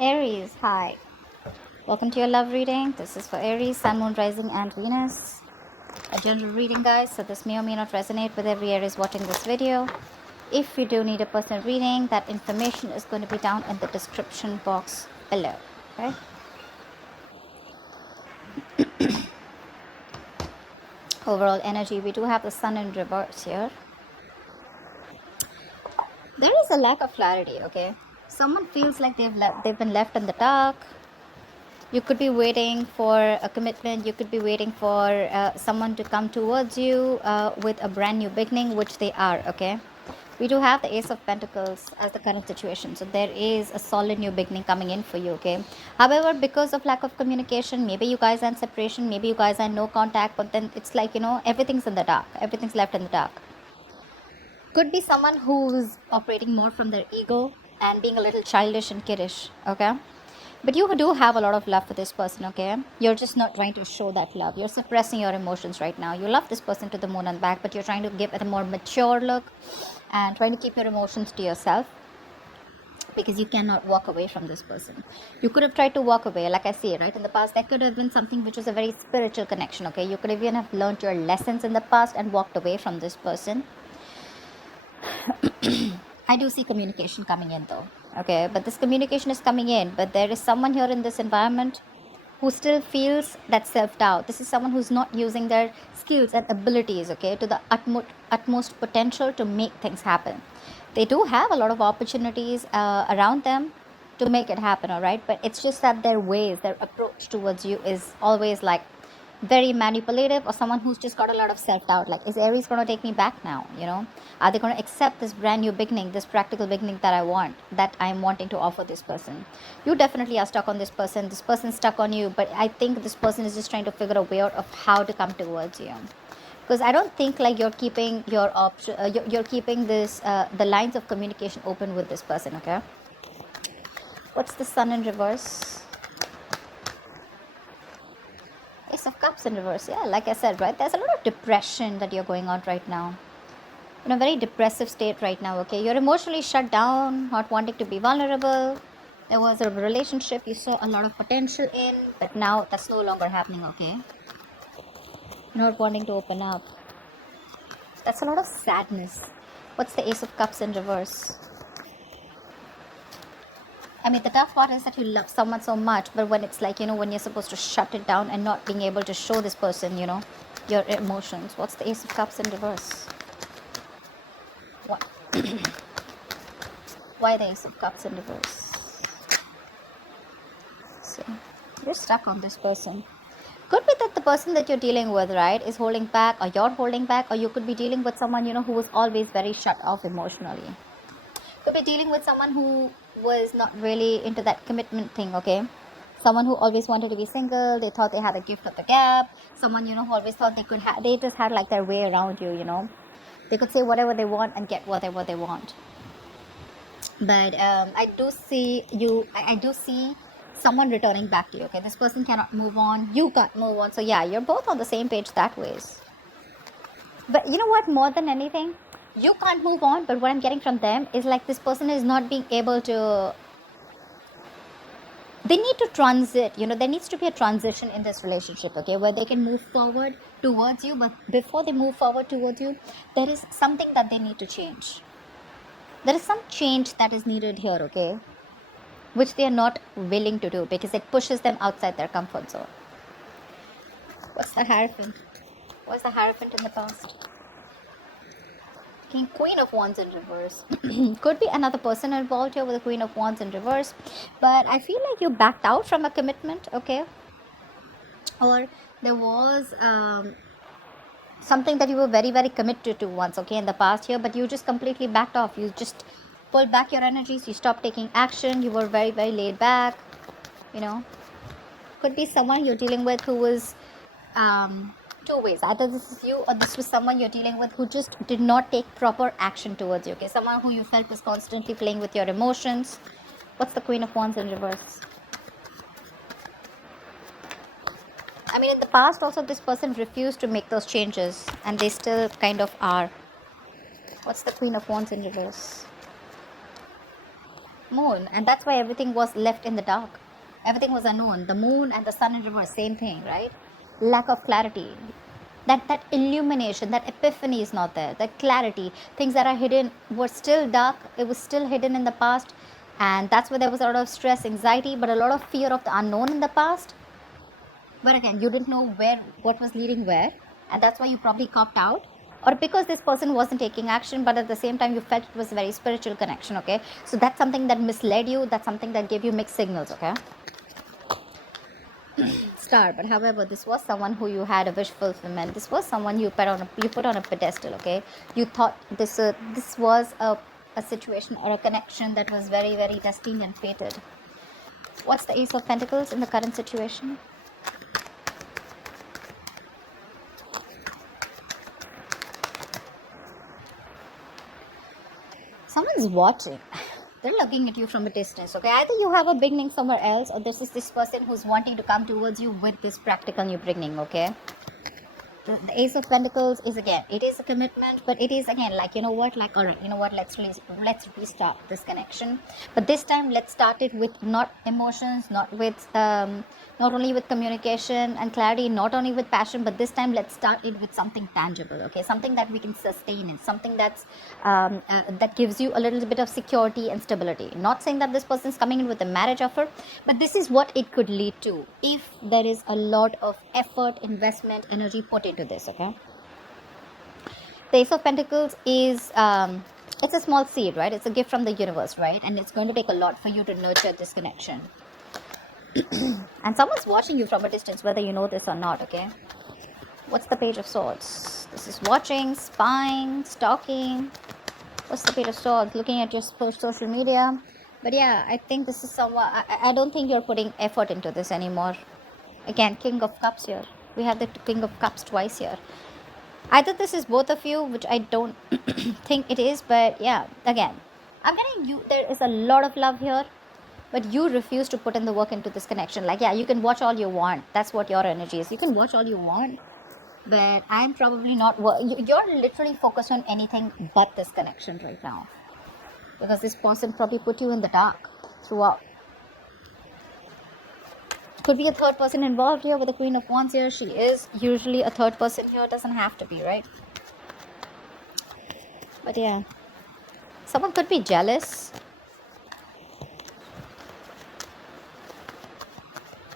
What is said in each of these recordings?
Aries, hi. Welcome to your love reading. This is for Aries, Sun, Moon, Rising, and Venus. A general reading, guys, so this may or may not resonate with every Aries watching this video. If you do need a personal reading, that information is going to be down in the description box below. Okay? Overall energy, we do have the Sun in reverse here. There is a lack of clarity, okay? Someone feels like they've been left in the dark. You could be waiting for a commitment. You could be waiting for someone to come towards you with a brand new beginning, which they are, okay? We do have the Ace of Pentacles as the current situation. So there is a solid new beginning coming in for you, okay? However, because of lack of communication, maybe you guys are in separation, maybe you guys are in no contact, but then it's like, everything's in the dark. Everything's left in the dark. Could be someone who's operating more from their ego and being a little childish and kiddish, okay? But you do have a lot of love for this person, okay? You're just not trying to show that love. You're suppressing your emotions right now. You love this person to the moon and back, but you're trying to give it a more mature look and trying to keep your emotions to yourself because you cannot walk away from this person. You could have tried to walk away, like I say, right? In the past, that could have been something which was a very spiritual connection, okay? You could have even have learned your lessons in the past and walked away from this person. I do see communication coming in though, okay? But this communication is coming in, but there is someone here in this environment who still feels that self-doubt. This is someone who's not using their skills and abilities, okay, to the utmost potential to make things happen. They do have a lot of opportunities around them to make it happen, all right? But it's just that their ways, their approach towards you is always like very manipulative, or someone who's just got a lot of self-doubt, like, is Aries going to take me back now? Are they going to accept this brand new beginning, this practical beginning that I'm wanting to offer this person? You definitely are stuck on this person. This person's stuck on you, but I think this person is just trying to figure a way out of how to come towards you, because I don't think like you're keeping your option you're keeping this the lines of communication open with this person, okay? What's the Sun in reverse? Ace of Cups in reverse. Yeah, like I said, right? There's a lot of depression that you're going on right now. In a very depressive state right now, okay? You're emotionally shut down, not wanting to be vulnerable. There was a relationship you saw a lot of potential in, but now that's no longer happening, okay? Not wanting to open up. That's a lot of sadness. What's the Ace of Cups in reverse? I mean, the tough part is that you love someone so much, but when it's like, when you're supposed to shut it down and not being able to show this person, your emotions. What's the Ace of Cups in reverse? What? Why the Ace of Cups in reverse? So, you're stuck on this person. Could be that the person that you're dealing with, right, is holding back, or you're holding back, or you could be dealing with someone, who was always very shut off emotionally. Could be dealing with someone who was not really into that commitment thing, okay? Someone who always wanted to be single. They thought they had a gift of the gap. Someone, who always thought they just had like their way around you, They could say whatever they want and get whatever they want. But I do see someone returning back to you, okay? This person cannot move on. You can't move on. So yeah, you're both on the same page that ways. But you know what? More than anything, you can't move on, but what I'm getting from them is like this person is not being able to, they need to transit, there needs to be a transition in this relationship, okay, where they can move forward towards you, but before they move forward towards you, there is something that they need to change. There is some change that is needed here, okay, which they are not willing to do because it pushes them outside their comfort zone. What's the Hierophant? What's the Hierophant in the past? Queen of Wands in reverse. Could be another person involved here with the Queen of Wands in reverse, but I feel like you backed out from a commitment, okay? Or there was something that you were very, very committed to once, okay, in the past year, but you just completely backed off. You just pulled back your energies. You stopped taking action. You were very, very laid back, Could be someone you're dealing with who was two ways. Either this is you or this was someone you're dealing with who just did not take proper action towards you, okay? Someone who you felt was constantly playing with your emotions. What's the Queen of Wands in reverse? I mean, in the past also this person refused to make those changes, and they still kind of are. What's the Queen of Wands in reverse? moon, and that's why everything was left in the dark. Everything was unknown. The moon and the sun in reverse, same thing, right? Lack of clarity. That illumination, that epiphany is not there. That clarity, things that are hidden were still dark. It was still hidden in the past, and that's where there was a lot of stress, anxiety, but a lot of fear of the unknown in the past. But again, you didn't know what was leading where, and that's why you probably copped out, or because this person wasn't taking action, but at the same time you felt it was a very spiritual connection. Okay, so that's something that misled you. That's something that gave you mixed signals. Okay, star. But however, this was someone who you had a wish fulfillment. This was someone you put on a pedestal. Okay, you thought this was a situation or a connection that was very, very destined and fated. What's the Ace of Pentacles in the current situation? Someone's watching. They're looking at you from a distance. Okay, either you have a beginning somewhere else, or this is this person who's wanting to come towards you with this practical new beginning. Okay, the Ace of Pentacles is, again, it is a commitment, but it is again like, you know what, like, all right, you know what, let's restart this connection, but this time let's start it with not emotions, not only with communication and clarity, not only with passion, but this time let's start it with something tangible. Okay, something that we can sustain in, something that gives you a little bit of security and stability. Not saying that this person's coming in with a marriage offer, but this is what it could lead to if there is a lot of effort, investment, energy put into this. Okay, the Ace of Pentacles is it's a small seed, right? It's a gift from the universe, right? And it's going to take a lot for you to nurture this connection. And someone's watching you from a distance, whether you know this or not. Okay, what's the Page of Swords? This is watching, spying, stalking. What's the Page of Swords? Looking at your social media. But yeah, I think this is someone, I don't think you're putting effort into this anymore. Again, King of Cups here. We have the King of Cups twice here. Either this is both of you, which I don't think it is, but yeah, again, I'm getting you. There is a lot of love here, but you refuse to put in the work into this connection. Like, yeah, you can watch all you want. That's what your energy is. You can watch all you want, but I'm probably not. You're literally focused on anything but this connection right now, because this person probably put you in the dark throughout. Could be a third person involved here with the Queen of Wands here. She is usually a third person here. Doesn't have to be, right? But yeah, someone could be jealous.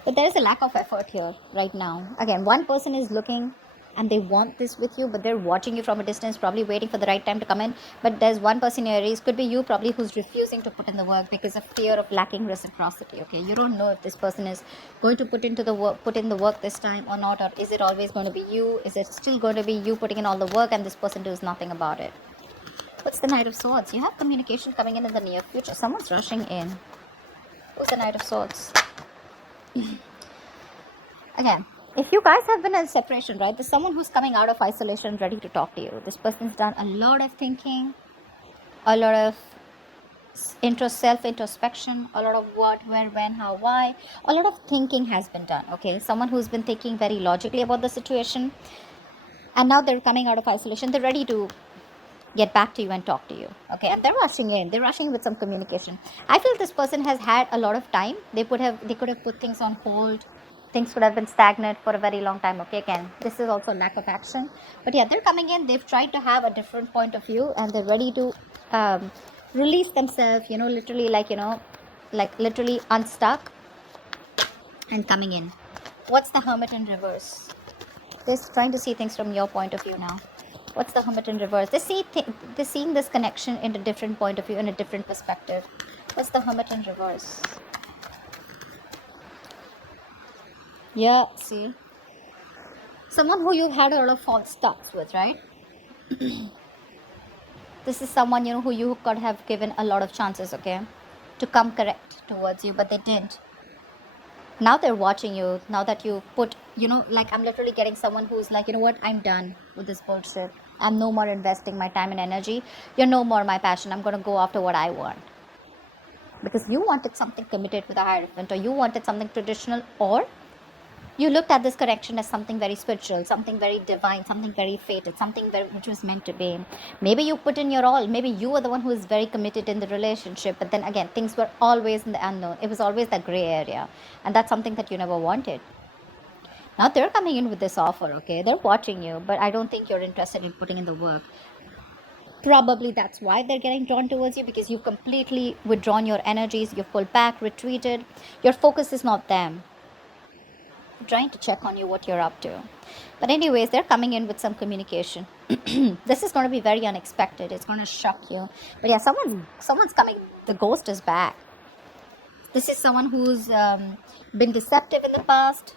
But there is a lack of effort here right now. Again, one person is looking and they want this with you, but they're watching you from a distance, probably waiting for the right time to come in. But there's one person in Aries, could be you probably, who's refusing to put in the work because of fear of lacking reciprocity. Okay, you don't know if this person is going to put in the work this time or not, or is it always going to be you? Is it still going to be you putting in all the work and this person does nothing about it? What's the Knight of Swords? You have communication coming in the near future. Someone's rushing in. Who's the Knight of Swords? Again, if you guys have been in separation, right, there's someone who's coming out of isolation ready to talk to you. This person's done a lot of thinking, a lot of self-introspection, a lot of what, where, when, how, why. A lot of thinking has been done. Okay, someone who's been thinking very logically about the situation, and now they're coming out of isolation. They're ready to get back to you and talk to you. Okay, and they're rushing in. They're rushing with some communication. I feel this person has had a lot of time. They could have put things on hold. Things could have been stagnant for a very long time. Okay, again, this is also lack of action. But yeah, they're coming in. They've tried to have a different point of view, and they're ready to release themselves. You know, literally, literally unstuck and coming in. What's the Hermit in reverse? They're trying to see things from your point of view now. What's the Hermit in reverse? They're seeing this connection in a different point of view, in a different perspective. What's the Hermit in reverse? Yeah, see? Someone who you've had a lot of false starts with, right? This is someone, you know, who you could have given a lot of chances, okay, to come correct towards you, but they didn't. Now they're watching you. Now that you put, you know, like, I'm literally getting someone who's like, you know what, I'm done with this bullshit. I'm no more investing my time and energy. You're no more my passion. I'm going to go after what I want. Because you wanted something committed with a Hierophant, or you wanted something traditional, or You looked at this connection as something very spiritual, something very divine, something very fated, something very which was meant to be. Maybe you put in your all. Maybe you were the one who was very committed in the relationship, but then again, things were always in the unknown. It was always that gray area, and that's something that you never wanted. Now they're coming in with this offer, okay? They're watching you, but I don't think you're interested in putting in the work. Probably that's why they're getting drawn towards you, because you've completely withdrawn your energies, you've pulled back, retreated. Your focus is not them. Trying to check on you, what you're up to. But anyways, they're coming in with some communication. This is going to be very unexpected. It's going to shock you. But yeah, someone's coming. The ghost is back. This is someone who's been deceptive in the past,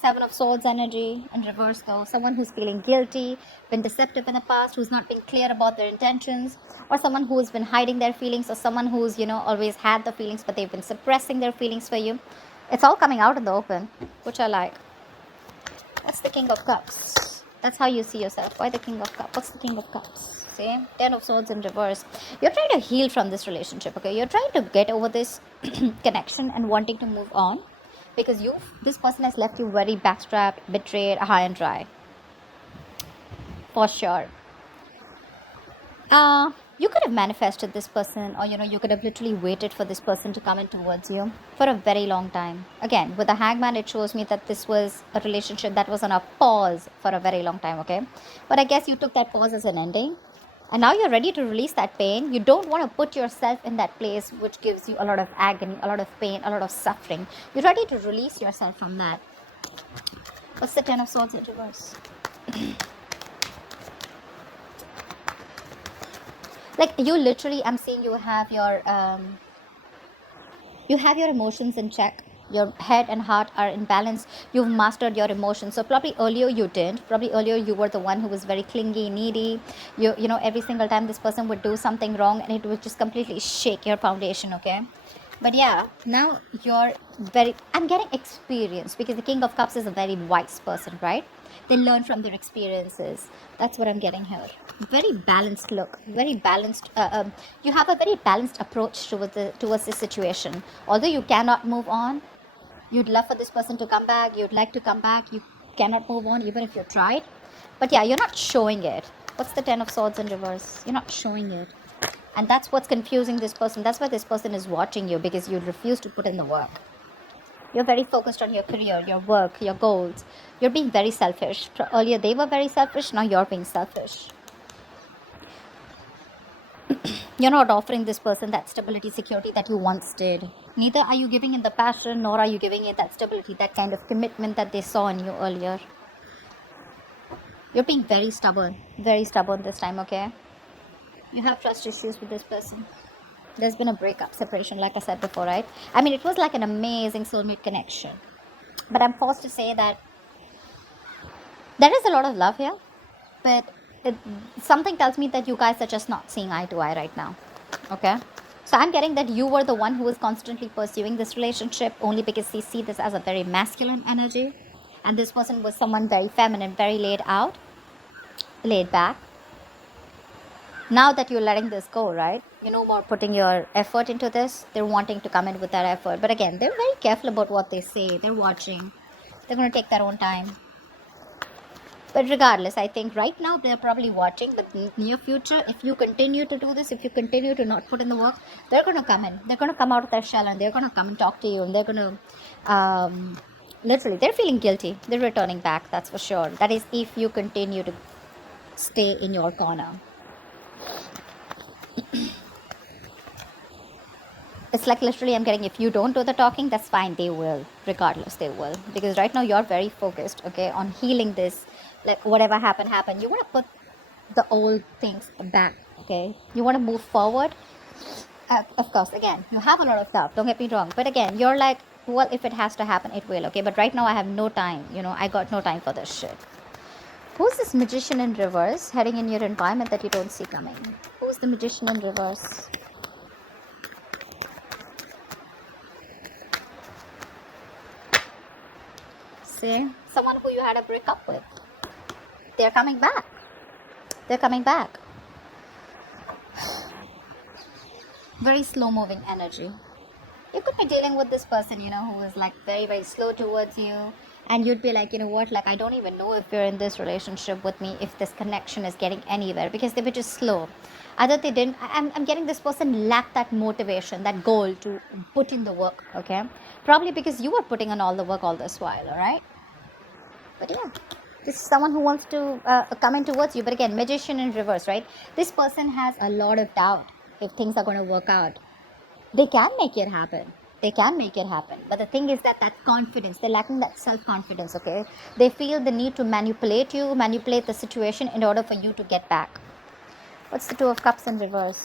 Seven of Swords energy in reverse though. Someone who's feeling guilty, been deceptive in the past, who's not been clear about their intentions, or someone who's been hiding their feelings, or someone who's, always had the feelings, but they've been suppressing their feelings for you. It's all coming out in the open, which I like. What's the King of Cups? That's how you see yourself. Why the King of Cups? What's the King of Cups? See? Ten of Swords in reverse. You're trying to heal from this relationship, okay? You're trying to get over this connection and wanting to move on, because this person has left you very backstrapped, betrayed, high and dry. For sure. You could have manifested this person, or you could have literally waited for this person to come in towards you for a very long time. Again, with the Hangman, it shows me that this was a relationship that was on a pause for a very long time, okay? But I guess you took that pause as an ending, and now you're ready to release that pain. You don't want to put yourself in that place which gives you a lot of agony, a lot of pain, a lot of suffering. You're ready to release yourself from that. What's the Ten of Swords in reverse? Like, you literally, I'm saying you have your emotions in check. Your head and heart are in balance. You've mastered your emotions. So probably earlier you didn't. Probably earlier you were the one who was very clingy, needy. Every single time this person would do something wrong, and it would just completely shake your foundation, okay? But yeah, now I'm getting experience, because the King of Cups is a very wise person, right? They learn from their experiences. That's what I'm getting here. Very balanced look, very balanced. You have a very balanced approach towards this situation. Although you cannot move on, you'd love for this person to come back. You'd like to come back. You cannot move on, even if you tried. But yeah, you're not showing it. What's the Ten of Swords in reverse? You're not showing it. And that's what's confusing this person. That's why this person is watching you, because you refuse to put in the work. You're very focused on your career, your work, your goals. You're being very selfish. Earlier they were very selfish. Now you're being selfish. You're not offering this person that stability, security that you once did. Neither are you giving it the passion, nor are you giving it that stability, that kind of commitment that they saw in you earlier. You're being very stubborn this time, okay? You have trust issues with this person. There's been a breakup, separation, like I said before, right? I mean, it was like an amazing soulmate connection. But I'm forced to say that there is a lot of love here, but something tells me that you guys are just not seeing eye to eye right now, okay? So I'm getting that you were the one who was constantly pursuing this relationship only because you see this as a very masculine energy, and this person was someone very feminine, very laid back. Now that you're letting this go, right? You're no more putting your effort into this. They're wanting to come in with that effort. But again, they're very careful about what they say. They're watching. They're going to take their own time. But regardless, I think right now they're probably watching. But in the near future, if you continue to do this, if you continue to not put in the work, they're going to come in. They're going to come out of their shell, and they're going to come and talk to you. And they're going to, literally, they're feeling guilty. They're returning back, that's for sure. That is if you continue to stay in your corner. It's like literally I'm getting, if you don't do the talking, that's fine. They will. Regardless, they will. Because right now you're very focused, okay, on healing this. Like, whatever happened. You want to put the old things back, okay? You want to move forward. Of course, again, you have a lot of love. Don't get me wrong. But again, you're like, well, if it has to happen, it will, okay? But right now I have no time. I got no time for this shit. Who's this Magician in reverse heading in your environment that you don't see coming? Who's the Magician in reverse? See? Someone who you had a breakup with. They're coming back. Very slow moving energy. You could be dealing with this person, who is like very, very slow towards you. And you'd be like, you know what, like I don't even know if you're in this relationship with me, if this connection is getting anywhere, because they were just slow. Either they didn't, I'm getting this person lacked that motivation, that goal to put in the work, okay? Probably because you were putting in all the work all this while, all right? But yeah, this is someone who wants to come in towards you. But again, magician in reverse, right? This person has a lot of doubt if things are going to work out. They can make it happen. They can make it happen. But the thing is that confidence, they're lacking that self-confidence, okay? They feel the need to manipulate you, manipulate the situation in order for you to get back. What's the Two of Cups in reverse?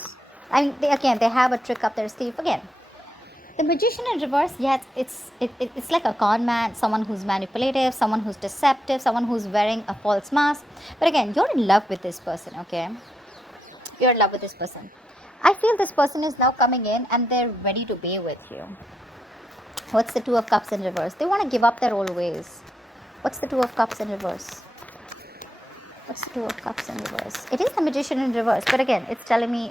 I mean, they have a trick up their sleeve again. The magician in reverse, yes, it's like a con man, someone who's manipulative, someone who's deceptive, someone who's wearing a false mask. But again, you're in love with this person, okay? You're in love with this person. I feel this person is now coming in and they're ready to be with you. What's the Two of Cups in reverse? They want to give up their old ways. What's the Two of Cups in reverse? What's the Two of Cups in reverse? It is the magician in reverse, but again, it's telling me,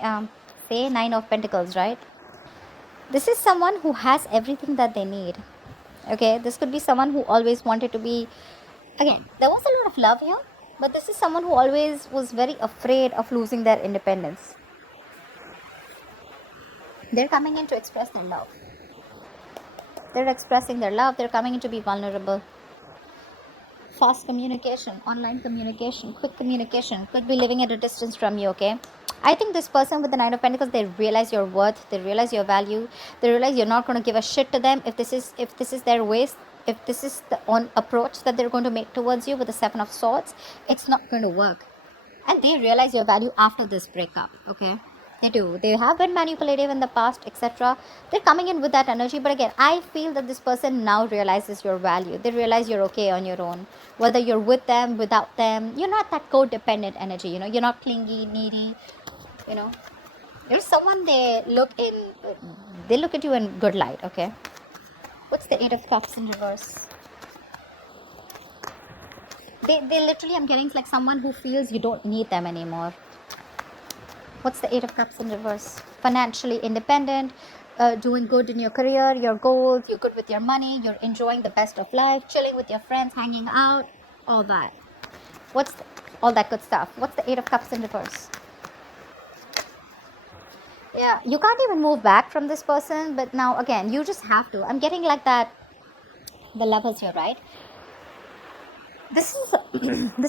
say Nine of Pentacles, right? This is someone who has everything that they need. Okay, this could be someone who always wanted to be, again, there was a lot of love here, but this is someone who always was very afraid of losing their independence. They're coming in to express their love. They're expressing their love. They're coming in to be vulnerable. Fast communication, online communication, quick communication, could be living at a distance from you, okay? I think this person with the Nine of Pentacles, they realize your worth, they realize your value, they realize you're not going to give a shit to them if this is their ways, if this is the approach that they're going to make towards you with the Seven of Swords. It's not going to work. And they realize your value after this breakup, okay? They do. They have been manipulative in the past, etc. They're coming in with that energy. But again, I feel that this person now realizes your value. They realize you're okay on your own. Whether you're with them, without them, you're not that codependent energy, you know. You're not clingy, needy, you know. You're someone they look at you in good light, okay? What's the Eight of Cups in reverse? They literally, I'm getting like someone who feels you don't need them anymore. What's the Eight of Cups in reverse? Financially independent, doing good in your career, your goals, you're good with your money, you're enjoying the best of life, chilling with your friends, hanging out, all that. All that good stuff. What's the Eight of Cups in reverse? Yeah, you can't even move back from this person, but now again, you just have to. I'm getting like that, the Lovers here, right? This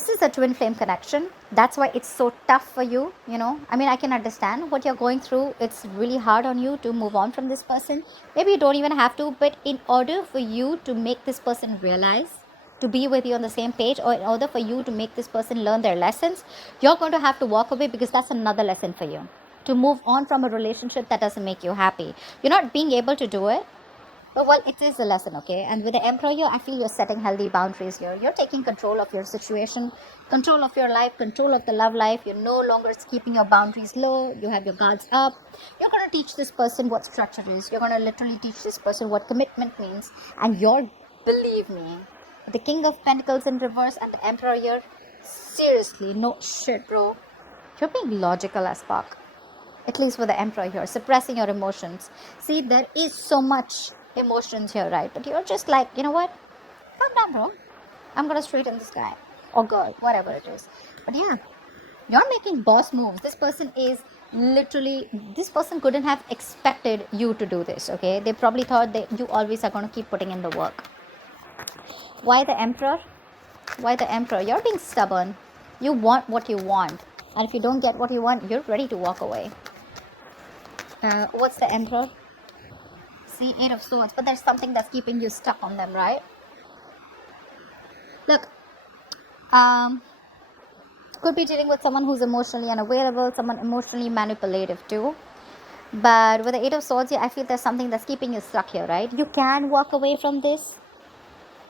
is a twin flame connection. That's why it's so tough for you, you know. I mean, I can understand what you're going through. It's really hard on you to move on from this person. Maybe you don't even have to, but in order for you to make this person realize, to be with you on the same page, or in order for you to make this person learn their lessons, you're going to have to walk away, because that's another lesson for you. To move on from a relationship that doesn't make you happy. You're not being able to do it. But well, it is a lesson, okay? And with the Emperor here, I feel you're setting healthy boundaries here. You're taking control of your situation, control of your life, control of the love life. You're no longer keeping your boundaries low. You have your guards up. You're going to teach this person what structure is. You're going to literally teach this person what commitment means. And believe me, the King of Pentacles in reverse and the Emperor here, seriously, no shit, bro. You're being logical as fuck. At least for the Emperor here, suppressing your emotions. See, there is so much emotions here, right? But you're just like, you know what? Calm down, bro. I'm gonna straighten this guy. Or girl, whatever it is. But yeah, you're making boss moves. This person couldn't have expected you to do this, okay? They probably thought that you always are gonna keep putting in the work. Why the Emperor? Why the Emperor? You're being stubborn. You want what you want. And if you don't get what you want, you're ready to walk away. What's the Emperor? See, Eight of Swords, but there's something that's keeping you stuck on them, right? Look, could be dealing with someone who's emotionally unavailable, someone emotionally manipulative too. But with the Eight of Swords here, I feel there's something that's keeping you stuck here, right? You can walk away from this,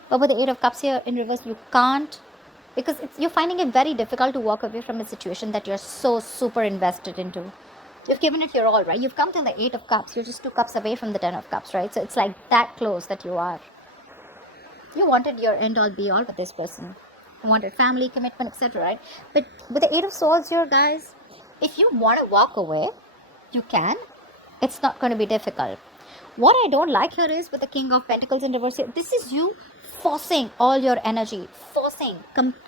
but with the Eight of Cups here in reverse, you can't, because you're finding it very difficult to walk away from a situation that you're so super invested into. You've given it your all, right? You've come to the Eight of Cups. You're just 2 cups away from the 10 of Cups, right? So it's like that close that you are. You wanted your end all be all with this person. You wanted family, commitment, etc., right? But with the Eight of Swords here, guys, if you want to walk away, you can. It's not going to be difficult. What I don't like here is with the King of Pentacles in reverse here, this is you forcing all your energy,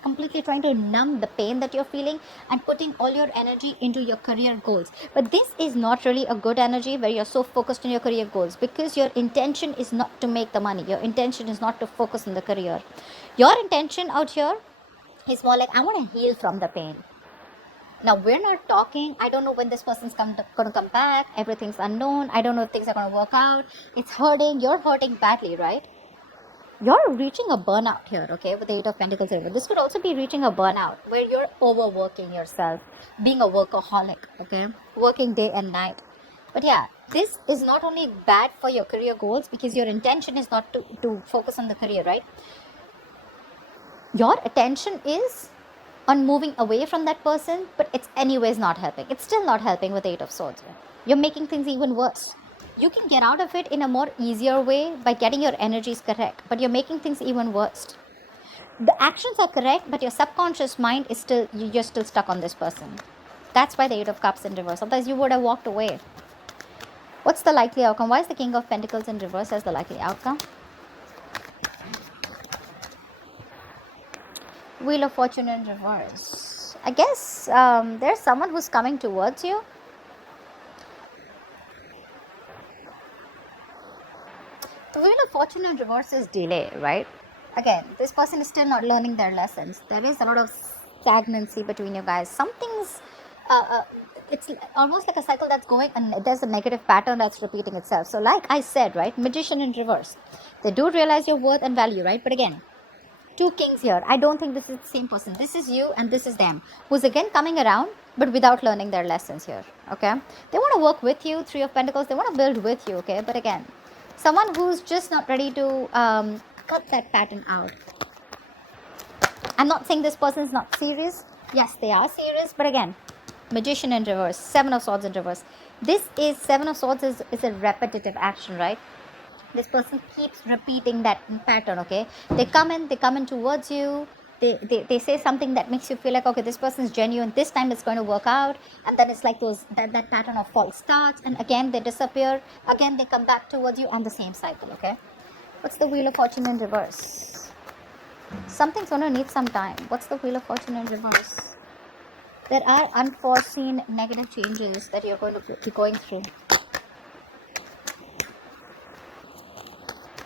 completely trying to numb the pain that you're feeling and putting all your energy into your career goals. But this is not really a good energy where you're so focused on your career goals, because your intention is not to make the money. Your intention is not to focus on the career. Your intention out here is more like, I want to heal from the pain. Now, we're not talking. I don't know when this person's going to come back. Everything's unknown. I don't know if things are going to work out. It's hurting. You're hurting badly, right? You're reaching a burnout here, okay, with the Eight of Pentacles here. But this could also be reaching a burnout where you're overworking yourself, being a workaholic, okay, working day and night. But yeah, this is not only bad for your career goals, because your intention is not to focus on the career, right? Your attention is on moving away from that person, but it's anyways not helping. It's still not helping with the Eight of Swords. You're making things even worse. You can get out of it in a more easier way by getting your energies correct, but you're making things even worse. The actions are correct, but your subconscious mind is still, you're still stuck on this person. That's why the Eight of Cups in reverse. Otherwise, you would have walked away. What's the likely outcome? Why is the King of Pentacles in reverse as the likely outcome? Wheel of Fortune in reverse. I guess there's someone who's coming towards you. The Wheel of Fortune in reverse is delay, right? Again, this person is still not learning their lessons. There is a lot of stagnancy between you guys. Something's, it's almost like a cycle that's going, and there's a negative pattern that's repeating itself. So like I said, right, Magician in reverse. They do realize your worth and value, right? But again, two kings here. I don't think this is the same person. This is you and this is them, who's again coming around, but without learning their lessons here, okay? They want to work with you, Three of Pentacles. They want to build with you, okay? But again, someone who's just not ready to cut that pattern out. I'm not saying this person is not serious. Yes, they are serious, but again, Magician in reverse, Seven of Swords in reverse. This is, Seven of Swords is a repetitive action, right? This person keeps repeating that pattern, okay? They come in towards you. They say something that makes you feel like, okay, this person is genuine. This time it's going to work out. And then it's like that pattern of false starts. And again, they disappear. Again, they come back towards you, and the same cycle, okay? What's the Wheel of Fortune in reverse? Something's going to need some time. What's the Wheel of Fortune in reverse? There are unforeseen negative changes that you're going to be going through.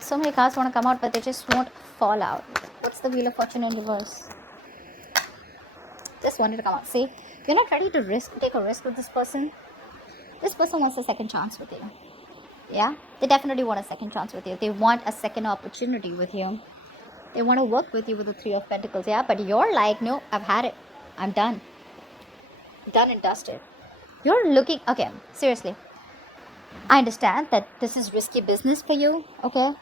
So many cards want to come out, but they just won't fall out. What's the Wheel of Fortune in reverse? Just wanted to come out. See, you're not ready to take a risk with this person. This person wants a second chance with you. Yeah, they definitely want a second chance with you. They want a second opportunity with you. They want to work with you with the Three of Pentacles. Yeah, but you're like, no, I've had it. I'm done. Done and dusted. You're looking, okay, seriously. I understand that this is risky business for you, okay?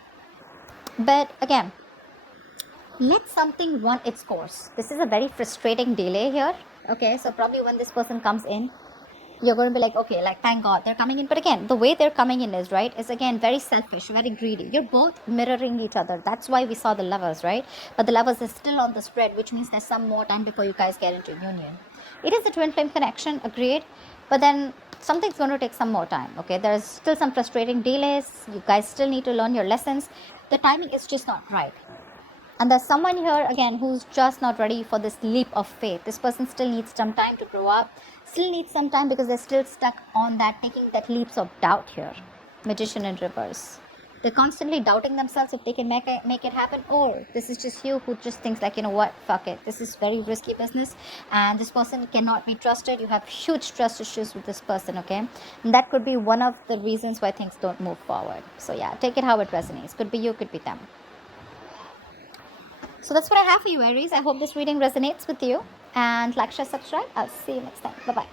But again, let something run its course. This is a very frustrating delay here, okay? So probably when this person comes in, you're going to be like, okay, like, thank God they're coming in. But again, the way they're coming in is, right, is again very selfish, very greedy. You're both mirroring each other. That's why we saw the Lovers, right? But the Lovers is still on the spread, which means there's some more time before you guys get into union. It is a twin flame connection, agreed. But then something's going to take some more time, okay? There's still some frustrating delays. You guys still need to learn your lessons. The timing is just not right. And there's someone here, again, who's just not ready for this leap of faith. This person still needs some time to grow up. Still needs some time because they're still stuck on that, taking that leaps of doubt here. Magician in reverse. They're constantly doubting themselves if they can make it happen. Or this is just you who just thinks like, you know what, fuck it. This is very risky business. And this person cannot be trusted. You have huge trust issues with this person, okay? And that could be one of the reasons why things don't move forward. So yeah, take it how it resonates. Could be you, could be them. So that's what I have for you, Aries. I hope this reading resonates with you. And like, share, subscribe. I'll see you next time. Bye-bye.